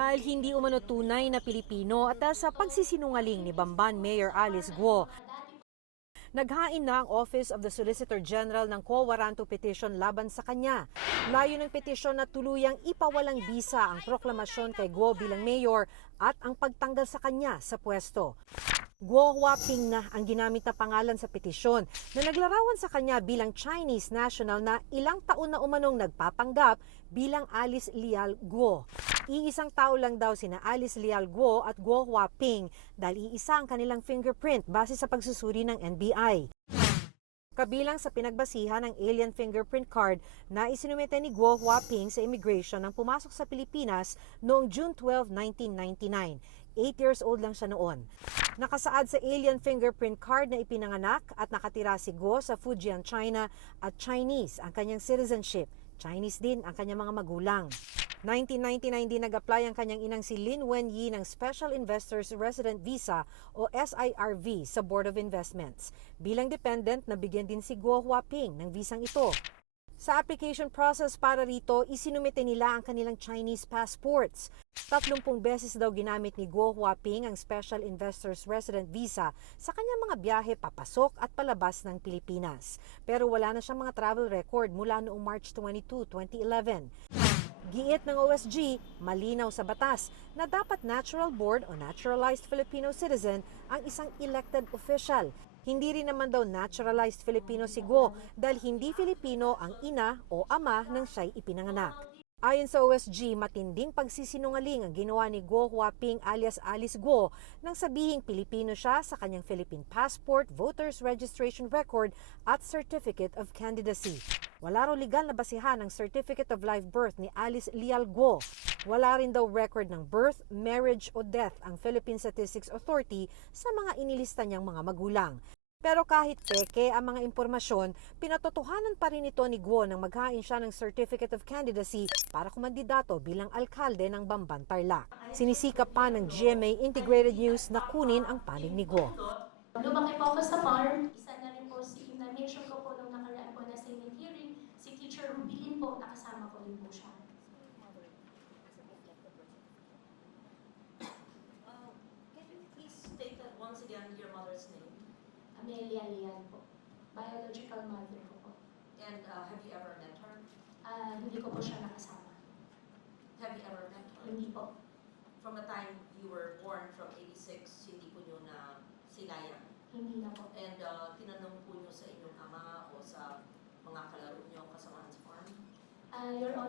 Dahil hindi umano tunay na Pilipino at dahil sa pagsisinungaling ni Bamban Mayor Alice Guo, naghain na ang Office of the Solicitor General ng quo warranto petition laban sa kanya. Layo ng petisyon na tuluyang ipawalang bisa ang proklamasyon kay Guo bilang mayor at ang pagtanggal sa kanya sa pwesto. Guo Huaping na ang ginamit na pangalan sa petisyon na naglarawan sa kanya bilang Chinese national na ilang taon na umanong nagpapanggap bilang Alice Leal Guo. Iisang tao lang daw sina Alice Leal Guo at Guo Huaping dahil iisa ang kanilang fingerprint base sa pagsusuri ng NBI. Kabilang sa pinagbasihan ng alien fingerprint card na isinumite ni Guo Huaping sa immigration nang pumasok sa Pilipinas noong June 12, 1999. 8 years old lang siya noon. Nakasaad sa alien fingerprint card na ipinanganak at nakatira si Guo sa Fujian, China at Chinese ang kanyang citizenship. Chinese din ang kanyang mga magulang. 1999 din nag-apply ang kanyang inang si Lin Wenyi ng Special Investors Resident Visa o SIRV sa Board of Investments. Bilang dependent, nabigyan din si Guo Huaping ng visang ito. Sa application process para rito, isinumite nila ang kanilang Chinese passports. 30 beses daw ginamit ni Guo Huaping ang Special Investors Resident Visa sa kanyang mga biyahe papasok at palabas ng Pilipinas. Pero wala na siyang mga travel record mula noong March 22, 2011. Giit ng OSG, malinaw sa batas na dapat natural born o naturalized Filipino citizen ang isang elected official. Hindi rin naman daw naturalized Filipino si Guo dahil hindi Filipino ang ina o ama ng siya'y ipinanganak. Ayon sa OSG, matinding pagsisinungaling ang ginawa ni Guo Huaping alias Alice Guo nang sabihing Pilipino siya sa kanyang Philippine passport, voters registration record at certificate of candidacy. Wala raw legal na basihan ng certificate of live birth ni Alice Leal Guo. Wala rin daw record ng birth, marriage o death ang Philippine Statistics Authority sa mga inilista niyang mga magulang. Pero kahit peke ang mga impormasyon, pinatotohanan pa rin ito ni Guo nang maghain siya ng Certificate of Candidacy para kumandidato bilang alkalde ng Bamban, Tarlac. Sinisikap pa ng GMA Integrated News na kunin ang panig ni Guo. Lumaki po ako sa farm. Isa na rin po si na-mention ko po nung nakaraan po na Senate hearing, si Teacher Rubilin po, nakasama ko rin po siya. Can you please state that once again your mother's name? Amelia Lian po. Biological mother ko po. And have you ever met her? Hindi ko po siya nakasama. Have you ever met her? Hindi po. From the time you were born from 86, hindi po nyo na silayan. Hindi na po. And tinanong po nyo sa inyong ama o sa mga kalaro nyo kasamahan sa farm? Your Honor,